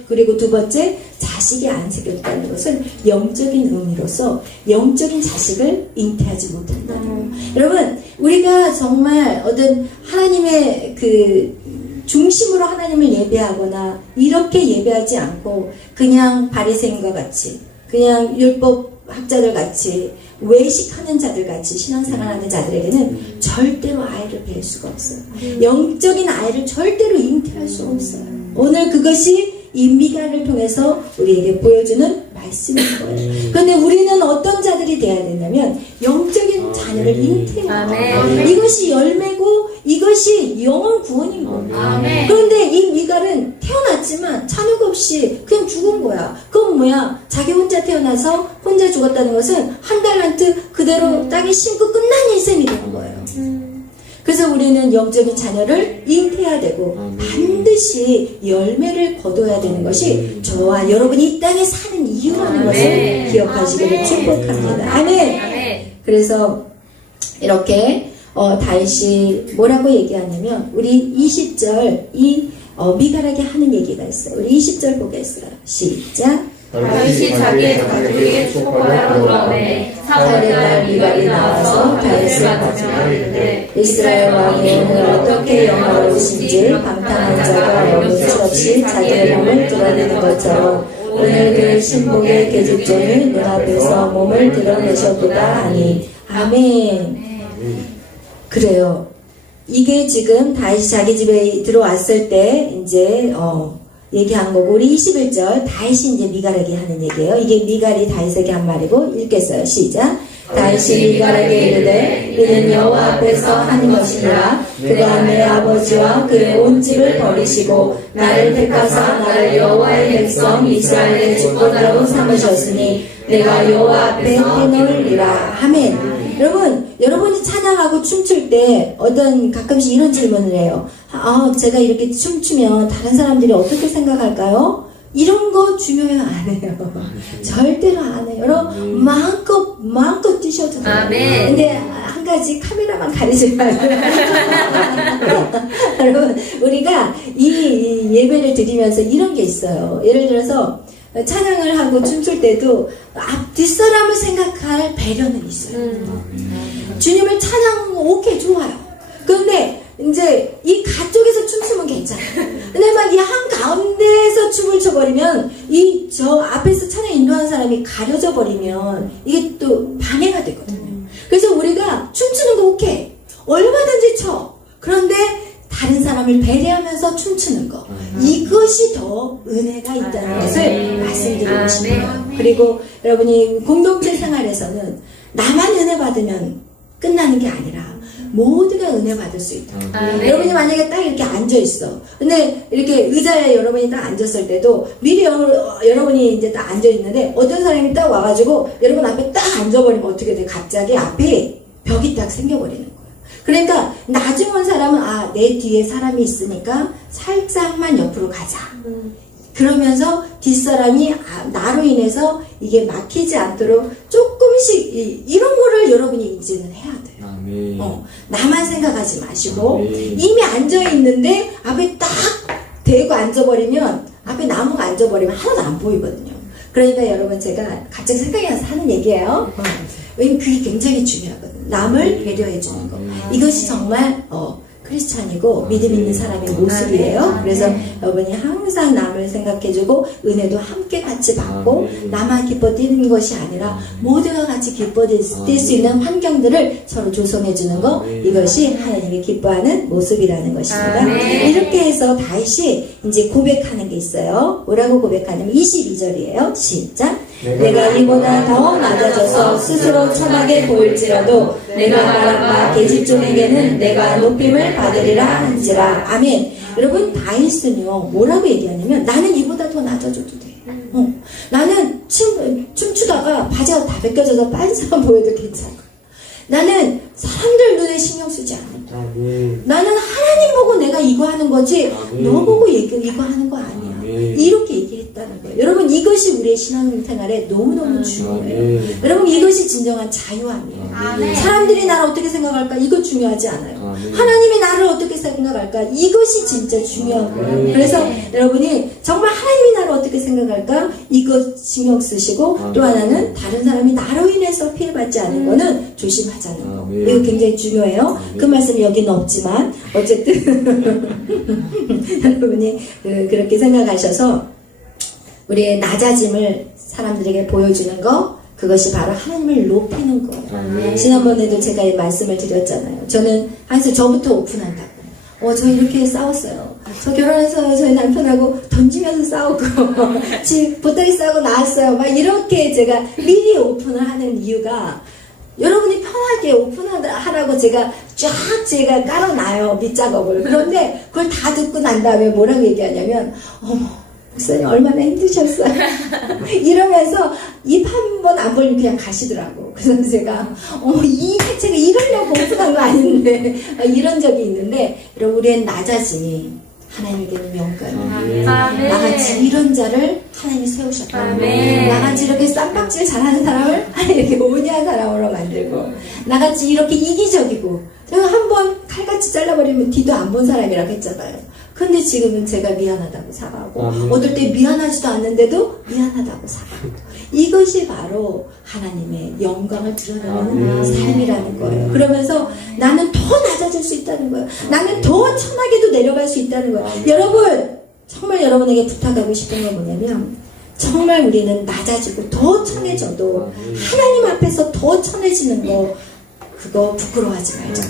그리고 두 번째, 자식이 안 생겼다는 것은 영적인 의미로서 영적인 자식을 잉태하지 못한다는 거예요. 여러분, 우리가 정말 어떤 하나님의 그 중심으로 하나님을 예배하거나 이렇게 예배하지 않고 그냥 바리새인과 같이, 그냥 율법 학자들 같이, 외식하는 자들 같이 신앙생활하는 자들에게는 절대로 아이를 뵐 수가 없어요. 영적인 아이를 절대로 잉태할 수 없어요. 오늘 그것이 이 미갈을 통해서 우리에게 보여주는 말씀인 거예요. 그런데 우리는 어떤 자들이 돼야 되냐면 영적인 자녀를 잉태해요. 이것이 열매고 이것이 영원 구원인 거예요. 그런데 이 미갈은 태어났지만 자녀가 없이 그냥 죽은 거야. 그건 뭐야? 자기 혼자 태어나서 혼자 죽었다는 것은 한 달란트 그대로 땅에 심고 끝난 인생이 되는 거예요. 그래서 우리는 영적인 자녀를 잉태해야 되고 반드시 열매를 거둬야 되는 것이 저와 여러분이 이 땅에 사는 이유라는 것을 기억하시기를 축복합니다. 아멘. 그래서 이렇게 다윗이 뭐라고 얘기하냐면 우리 20절 이 미갈에게 하는 얘기가 있어요. 우리 20절 보겠어요. 시작. 다윗이 자기의 가족에게 축복하라고 그러매 사울의 딸 미갈이 나와서 다윗을 맞으며 이르되 이스라엘 왕이 오늘 어떻게 영화로우신지 방탕한 자가 여무치 없이 자기의 몸을 드러내는 것처럼 오늘 그 신복의 계집종이 눈앞에서 몸을 드러내셨도다 하니 아멘. 그래요. 이게 지금 다윗이 자기 집에 들어왔을 때 이제 얘기한 거고, 우리 21절 다윗이 이제 미갈에게 하는 얘기예요. 이게 미갈이 다윗에게 한 말이고, 읽겠어요. 시작. 다윗이 미갈에게 이르되 이는 여호와 앞에서 한 것이니라. 그가 내 아버지와 그의 온 집을 버리시고 나를 택하사 나를 여호와의 백성 이스라엘의 주권자로 삼으셨으니 내가 여호와 앞에 뛰놀리라. 아멘. 여러분이 찬양하고 춤출 때 가끔씩 이런 질문을 해요. 제가 이렇게 춤추면 다른 사람들이 어떻게 생각할까요? 이런 거 중요해요, 안 해요. 절대로 안 해요. 여러분, 마음껏 뛰셔도 돼요. 아멘. 근데 한 가지 카메라만 가리지 말고. 여러분, 우리가 이 예배를 드리면서 이런 게 있어요. 예를 들어서, 찬양을 하고 춤출 때도 뒷사람을 생각할 배려는 있어요. 주님을 찬양 오케이 좋아요. 그런데 이제 이 가쪽에서 춤추면 괜찮아요. 근데 막 이 한가운데에서 춤을 춰버리면 저 앞에서 찬양 인도하는 사람이 가려져 버리면 이게 또 방해가 되거든요. 그래서 우리가 춤추는 거 오케이. 얼마든지 춰. 그런데 다른 사람을 배려하면서 춤추는 거. 이것이 더 은혜가 있다는 것을 말씀드리고 싶어요. 그리고 여러분이 공동체 생활에서는 나만 은혜 받으면 끝나는 게 아니라 모두가 은혜 받을 수 있다. 여러분이 만약에 딱 이렇게 앉아있어. 근데 이렇게 의자에 여러분이 딱 앉았을 때도 미리 여러분이 이제 딱 앉아있는데 어떤 사람이 딱 와가지고 여러분 앞에 딱 앉아버리면 어떻게 돼? 갑자기 앞에 벽이 딱 생겨버리는 거야. 그러니까 나중 온 사람은 아, 내 뒤에 사람이 있으니까 살짝만 옆으로 가자. 그러면서 뒷사람이 나로 인해서 이게 막히지 않도록 조금씩 이런 거를 여러분이 인지는 해야 돼요. 나만 생각하지 마시고 이미 앉아있는데 앞에 딱 대고 앉아버리면 앞에 나무가 앉아버리면 하나도 안 보이거든요. 그러니까 여러분 제가 갑자기 생각이 나서 하는 얘기예요. 왜냐면 그게 굉장히 중요하거든요. 남을 배려해주는 거. 이것이 정말 크리스찬이고 믿음 있는 사람의 모습이에요. 그래서 여러분이 항상 남을 생각해주고 은혜도 함께 같이 받고 나만 기뻐 뛰는 것이 아니라 모두가 같이 기뻐 뛸 수 있는 환경들을 서로 조성해주는 거, 이것이 하나님이 기뻐하는 모습이라는 것입니다. 이렇게 해서 다시 이제 고백하는 게 있어요. 뭐라고 고백하냐면 22절이에요. 시작. 내가 이보다 더 낮아져서 스스로 천하게 보일지라도 내가 말한 바 계집종에게는 내가 높임을 받으리라 한지라. 아멘. 여러분 다윗은요 뭐라고 얘기하냐면 나는 이보다 더 낮아져도 돼. 나는 춤추다가 바지가 다 벗겨져서 빤스만 보여도 괜찮아. 나는 사람들 눈에 신경 쓰지 않아. 나는 하나님 보고 내가 이거 하는 거지 너 보고 이거 하는 거 아니야. 이렇게 얘기했다는 거예요. 여러분 이것이 우리의 신앙생활에 너무너무 중요해요. 여러분 이것이 진정한 자유함이에요. 사람들이 나를 어떻게 생각할까? 이거 중요하지 않아요. 하나님이 나를 어떻게 생각할까? 이것이 진짜 중요한 거예요. 그래서 여러분이 정말 하나님이 나를 어떻게 생각할까? 이거 신경 쓰시고 또 하나는 다른 사람이 나로 인해서 피해받지 않은 거는 조심하자는 거. 이거 굉장히 중요해요. 그 말씀이 여기는 없지만 어쨌든 여러분이 그렇게 생각하셔서 우리의 낮아짐을 사람들에게 보여주는 거, 그것이 바로 하나님을 높이는 거예요. 지난번에도 제가 이 말씀을 드렸잖아요. 저는 항상 저부터 오픈한다고. 저 이렇게 싸웠어요. 저 결혼해서 저희 남편하고 던지면서 싸우고 집 보따리 싸고 나왔어요. 막 이렇게 제가 미리 오픈을 하는 이유가 여러분이 편하게 오픈하라고 제가 깔아놔요. 밑작업을. 그런데 그걸 다 듣고 난 다음에 뭐라고 얘기하냐면 어머 목사님 얼마나 힘드셨어요. 이러면서 입 한 번 안 벌리고 그냥 가시더라고. 그래서 제가 제가 이러려고 오픈한 거 아닌데 이런 적이 있는데 여러분 우리의 낮아짐이 하나님께는 영광이에요. 나같이 이런 자를 하나님이 세우셨다. 나같이 이렇게 쌈박질 잘하는 사람을 하나님이 이렇게 온유한 사람으로 만들고 나같이 이렇게 이기적이고 제가 한번 칼같이 잘라버리면 뒤도 안 본 사람이라고 했잖아요. 근데 지금은 제가 미안하다고 사과하고 어떨 때 미안하지도 않는데도 미안하다고 사과하고 이것이 바로 하나님의 영광을 드러내는 삶이라는 거예요. 그러면서 나는 더 낮아질 수 있다는 거예요. 나는 더 천하게도 내려갈 수 있다는 거예요. 여러분 정말 여러분에게 부탁하고 싶은 건 뭐냐면 정말 우리는 낮아지고 더 천해져도 하나님 앞에서 더 천해지는 거 그거 부끄러워하지 말자.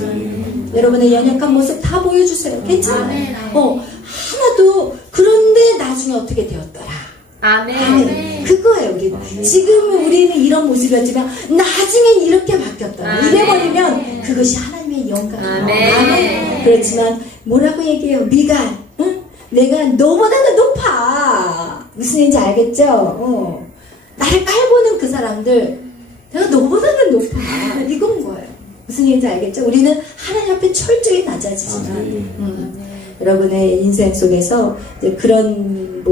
여러분의 연약한 모습 다 보여주세요. 괜찮아요. 하나도 그런데 나중에 어떻게 되었더라. 아멘. 그거예요. 지금 우리는 이런 모습이었지만 나중엔 이렇게 바뀌었더라. 이래버리면 그것이 하나님의 영광이에요. 아멘. 그렇지만 뭐라고 얘기해요? 미갈. 응? 내가 너보다는 높아. 무슨 얘기인지 알겠죠? 나를 깔보는 그 사람들 내가 너보다는 높아. 이건 거예요. 무슨 얘기인지 알겠죠? 우리는 하나님 앞에 철저히 낮아지지만 여러분의 인생 속에서 이제 그런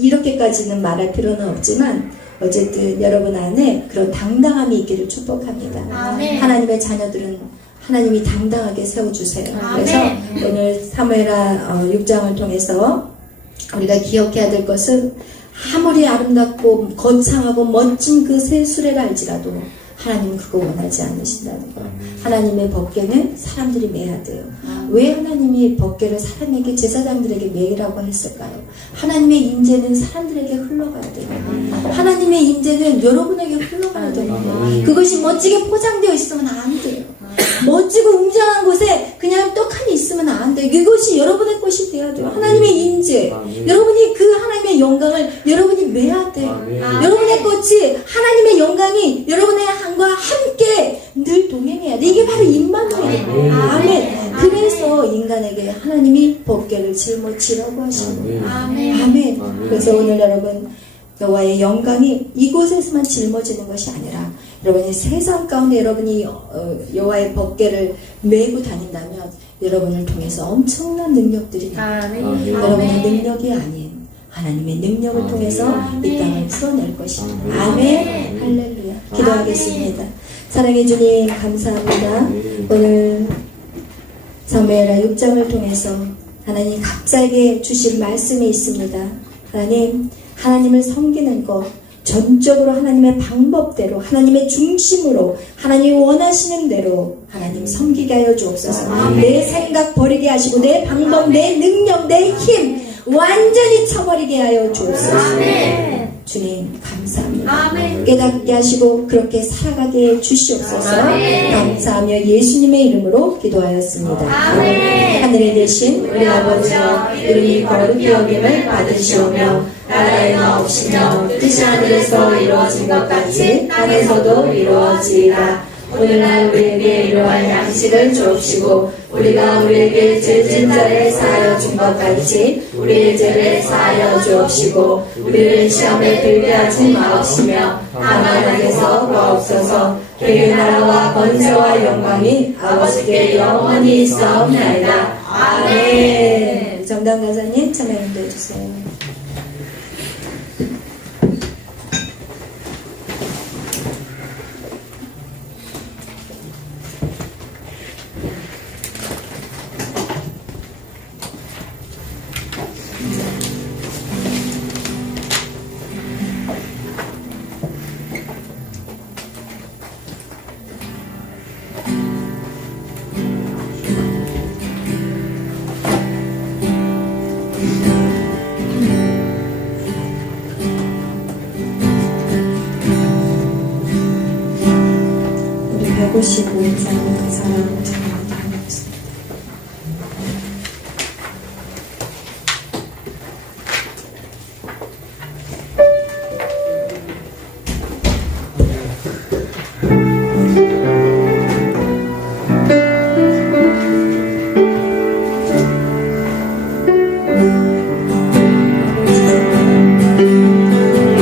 이렇게까지는 말할 필요는 없지만 어쨌든 여러분 안에 그런 당당함이 있기를 축복합니다. 하나님의 자녀들은 하나님이 당당하게 세워주세요. 그래서 오늘 사무엘하 6장을 통해서 우리가 기억해야 될 것은 아무리 아름답고 거창하고 멋진 그 새 수레라 할지라도 하나님은 그거 원하지 않으신다는 거예요. 하나님의 법궤는 사람들이 매야 돼요. 왜 하나님이 법궤를 사람에게 제사장들에게 매라고 했을까요? 하나님의 임재는 사람들에게 흘러가야 돼요. 하나님의 임재는 여러분에게 흘러가야 돼요. 그것이 멋지게 포장되어 있으면 안 돼요. 멋지고 웅장한 곳에 그냥 떡하니 있으면 안 돼요. 이것이 여러분의 것이 되어야 돼요. 하나님의 임재, 여러분이 그 하나님의 영광을 여러분이 매야 돼요. 여러분의 것이 하나님의 영광이 여러분의 한과 함께 늘 동행해야 돼. 이게 바로 임마누엘이에요. 아멘. 그래서 인간에게 하나님이 법궤를 짊어지라고 하시는 거예요. 아멘. 그래서 오늘 여러분 여호와의 영광이 이곳에서만 짊어지는 것이 아니라 여러분이 세상 가운데 여러분이 여호와의 법궤를 메고 다닌다면 여러분을 통해서 엄청난 능력들이 여러분의 능력이 아닌 하나님의 능력을 통해서 이 땅을 풀어낼 것입니다. 아멘. 할렐루야. 기도하겠습니다. 사랑해 주님 감사합니다. 오늘 사무엘하 6장을 통해서 하나님 각자에게 주실 말씀이 있습니다. 하나님을 섬기는 것, 전적으로 하나님의 방법대로, 하나님의 중심으로, 하나님이 원하시는 대로 하나님 섬기게 하여 주옵소서. 내 생각 버리게 하시고 내 방법, 내 능력, 내 힘 완전히 쳐버리게 하여 주옵소서. 주님 감사합니다. 깨닫게 하시고 그렇게 살아가게 해 주시옵소서. 감사하며 예수님의 이름으로 기도하였습니다. 하늘에 계신 우리 아버지여, 이름이 거룩히 여김을 받으시오며 나라의 나옵시며 뜻이 하늘에서 이루어진 것 같이 땅에서도 이루어지이다. 오늘날 우리에게 이러한 양식을 주옵시고 우리가 우리에게 죄진 자를 사하여 준 것 같이 우리의 죄를 사하여 주옵시고 우리를 시험에 들게 하지 마옵시며 다만 악에서 구하옵소서. 그의 나라와 권세와 영광이 아버지께 영원히 있사옵나이다. 아멘. 정당 가사님 참여 인도해 주세요. 우리 155인 사는 그 사람을 전하게 하겠습니다.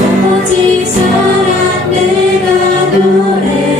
아버지 사랑 내가 노래해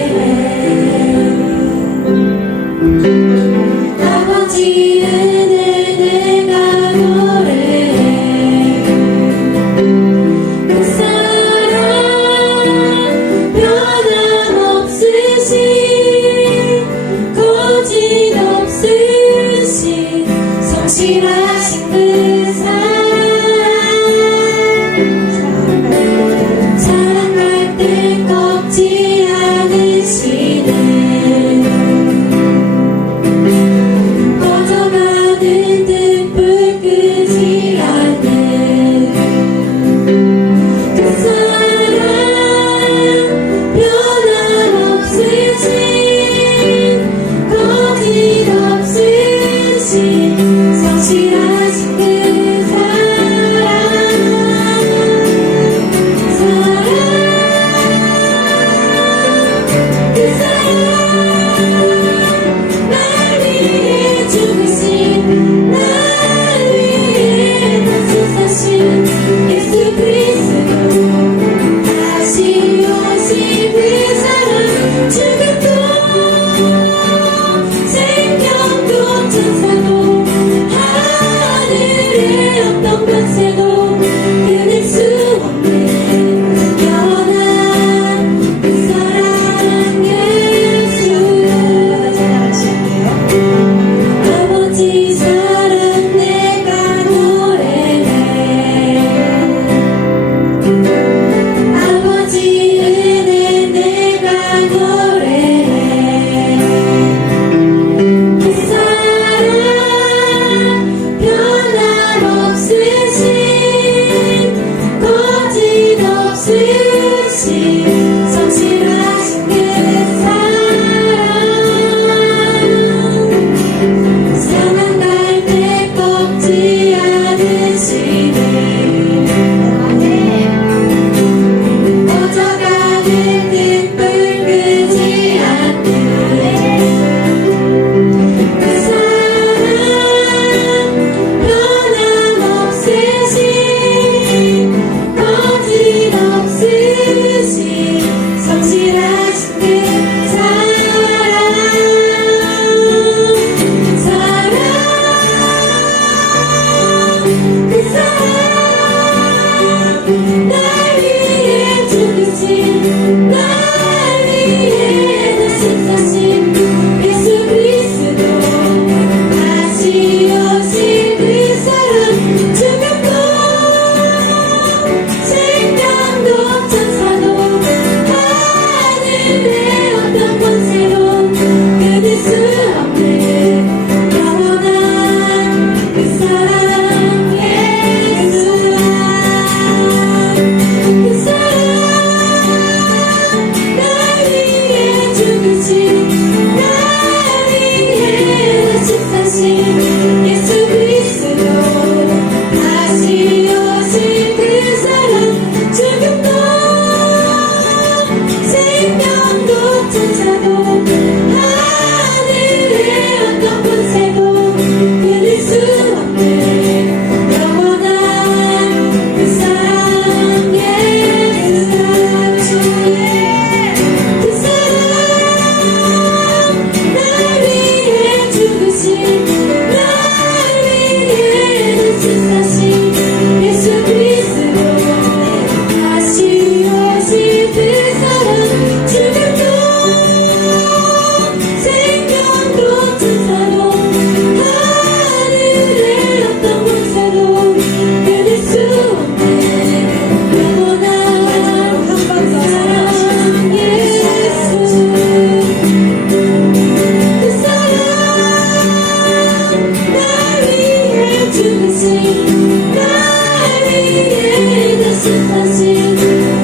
말씀하신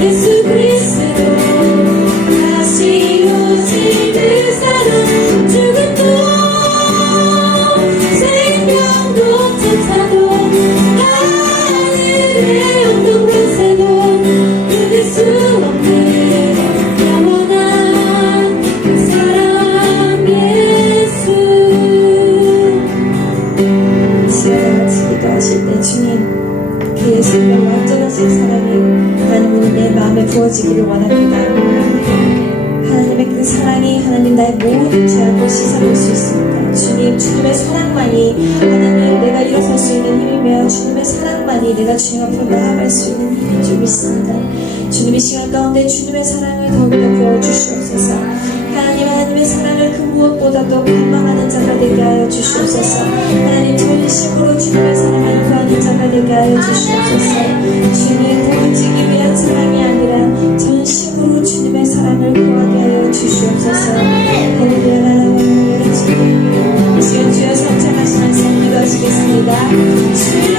예수 그리스도 다시 오실 그 사랑 죽음도 생명도 천사도 하늘의 온통 권세도 끊을 수 없는 영원한 그 사랑 예수. 시간과 같이 기도하실 때 주님 그 예수님의 완전하신 사랑이 하나님 내 마음에 부어지기를 원합니다. 하나님의 그 사랑이 하나님 나의 모든 죄악을 씻어낼 수 있습니다. 주님 주님의 사랑만이 하나님 내가 일어설 수 있는 힘이며 주님의 사랑만이 내가 주님 앞으로 나아갈 수 있는 힘인 줄 믿습니다. 주님 이 시간 가운데 주님의 사랑을 더욱더 부어주시옵소서. 하나님의 사랑을 그 무엇보다도 갈망하는 자가 되게 하여 주시옵소서. 하나님 전심으로 주님의 사랑을 구하는 자가 되게 하여 주시옵소서. 주님 보여지기 위한 사랑이 아니라 전심으로 주님의 사랑을 구하게 하여 주시옵소서. 할렐루야 나라와 주님 이 시간 주여 성찬하시면서 기도하시겠습니다. 주여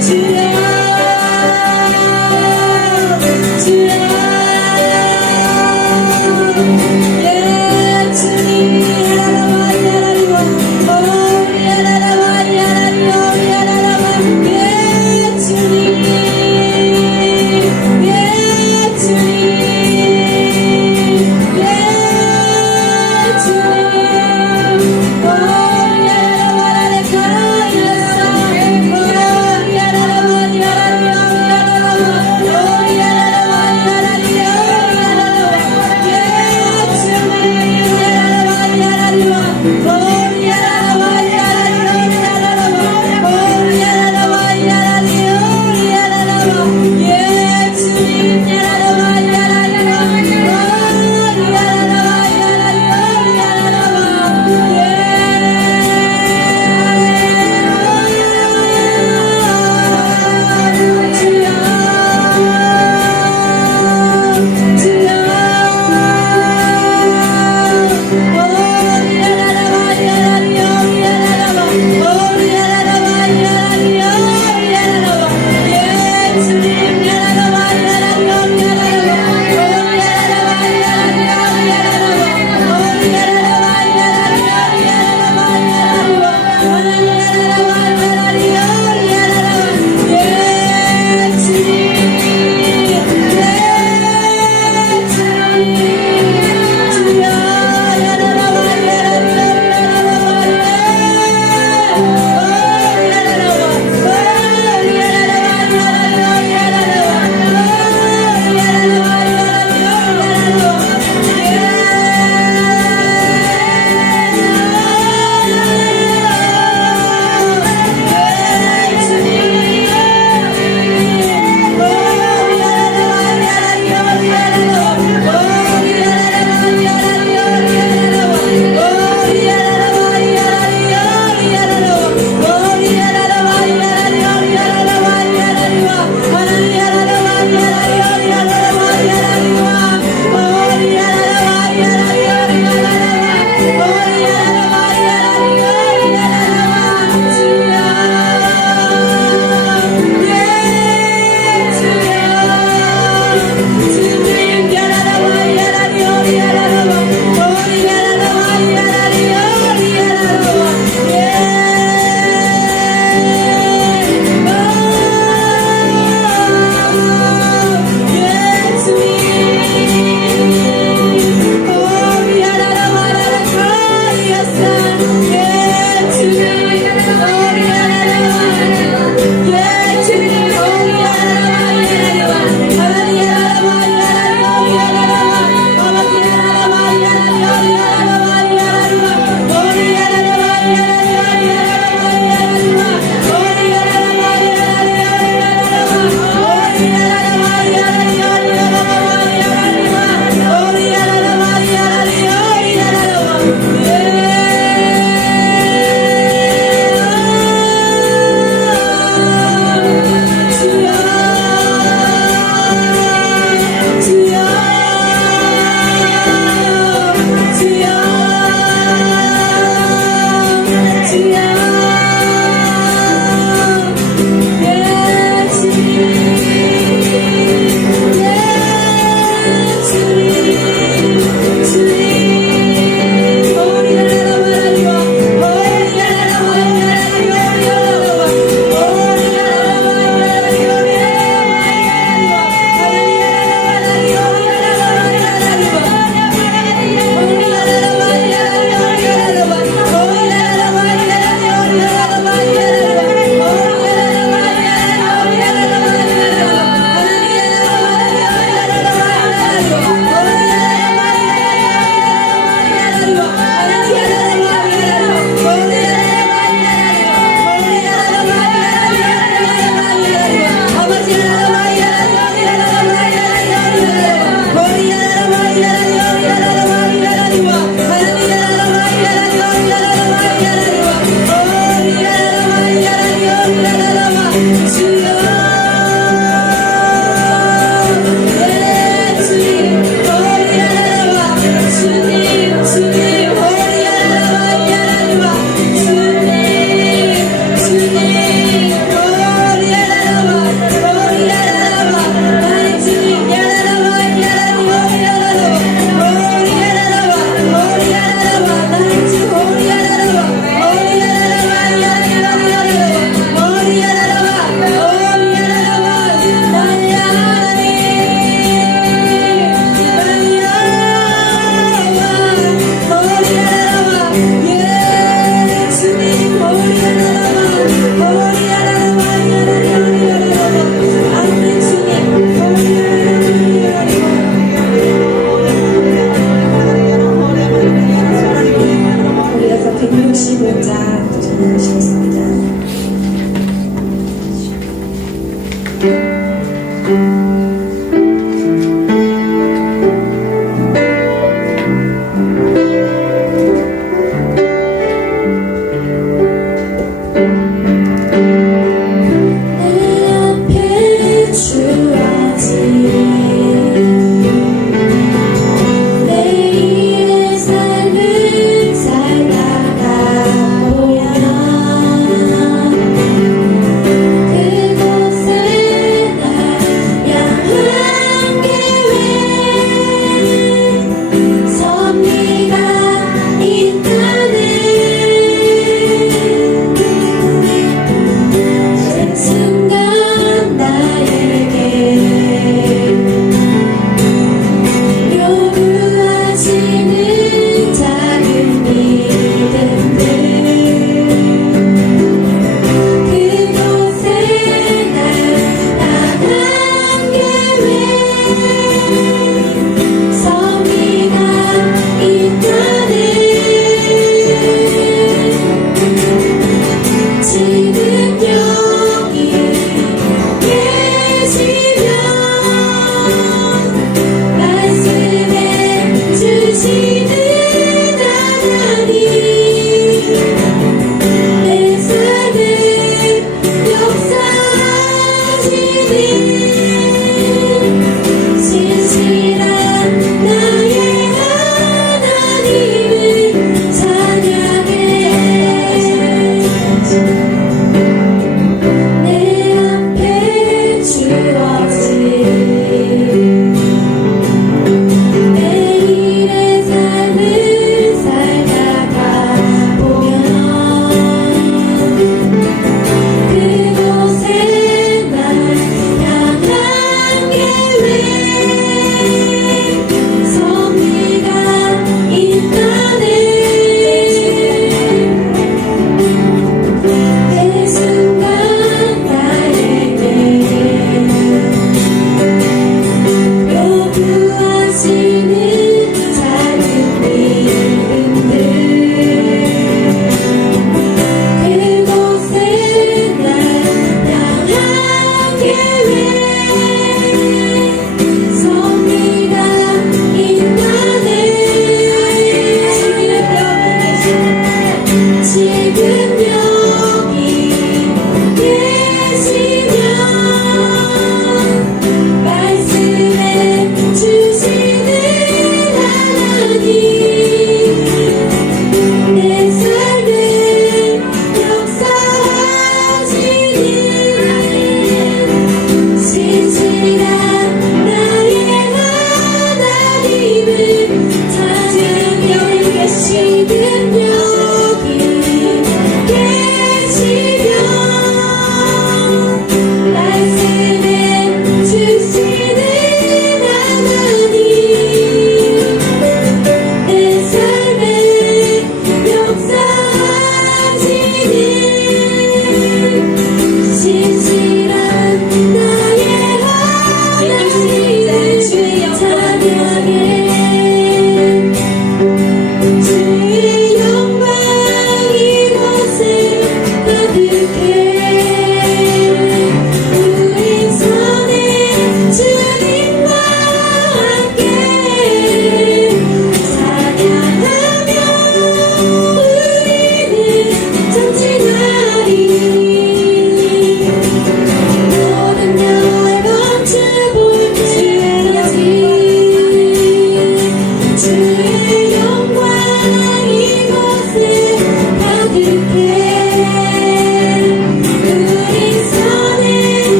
주여 주여 주님 우리가 165장 전하시겠습니다. 내 앞에 주어진 내일의 삶을 살다가 보면 그곳에 날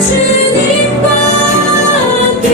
주님과 함께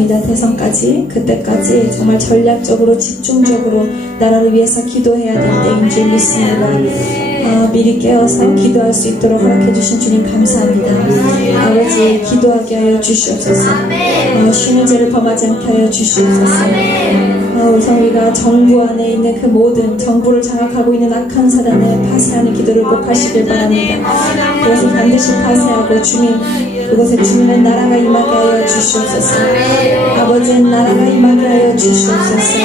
있습니다. 대선까지. 그때까지 정말 전략적으로 집중적으로 나라를 위해서 기도해야 될 때인 줄 믿습니다. 미리 깨어서 기도할 수 있도록 허락해 주신 주님 감사합니다. 아버지 기도하게 하여 주시옵소서. 쉬는 죄를 범하지 않게 하여 주시옵소서. 우리 성위가 정부 안에 있는 그 모든 정부를 장악하고 있는 악한 사단을 파쇄하는 기도를 꼭 하시길 바랍니다. 그것을 반드시 파쇄하고 주님 그곳에 주님의 나라가 임하게 하여 주시옵소서. 아버지의 나라가 임하게 하여 주시옵소서.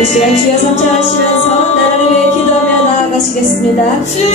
이 시간 주여 선창하시면서 나라를 위해 기도하며 나아가시겠습니다. 주여